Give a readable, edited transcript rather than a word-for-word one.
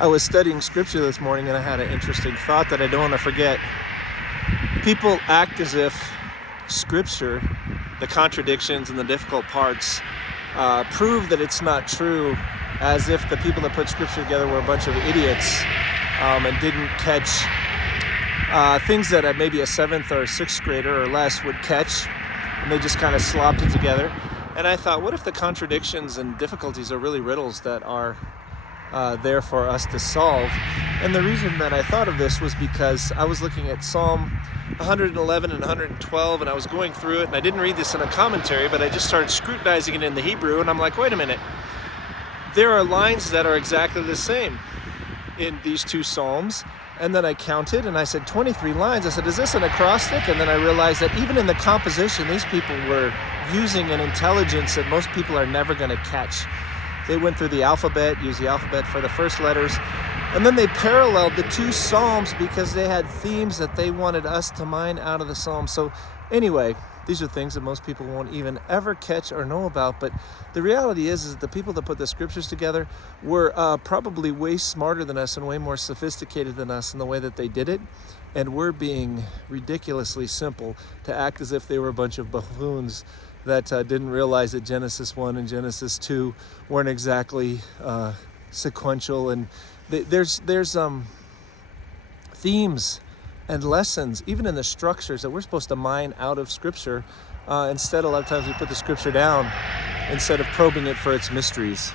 I was studying scripture this morning and I had an interesting thought that I don't want to forget. People act as if scripture, the contradictions and the difficult parts, prove that it's not true, as if the people that put scripture together were a bunch of idiots and didn't catch things that maybe a 7th or 6th grader or less would catch, and they just kind of slopped it together. And I thought, what if the contradictions and difficulties are really riddles that are there for us to solve? And the reason that I thought of this was because I was looking at Psalm 111 and 112, and I was going through it, and I didn't read this in a commentary, but I just started scrutinizing it in the Hebrew, and I'm like, wait a minute, there are lines that are exactly the same in these two Psalms. And then I counted and I said 23 lines. I said, is this an acrostic? And then I realized that even in the composition, these people were using an intelligence that most people are never going to catch. They went through the alphabet, used the alphabet for the first letters, and then they paralleled the two Psalms because they had themes that they wanted us to mine out of the Psalms. So anyway, these are things that most people won't even ever catch or know about. But the reality is the people that put the scriptures together were probably way smarter than us and way more sophisticated than us in the way that they did it. And we're being ridiculously simple to act as if they were a bunch of buffoons that didn't realize that Genesis 1 and Genesis 2 weren't exactly sequential. And there's themes and lessons, even in the structures, that we're supposed to mine out of scripture. Instead, a lot of times we put the scripture down instead of probing it for its mysteries.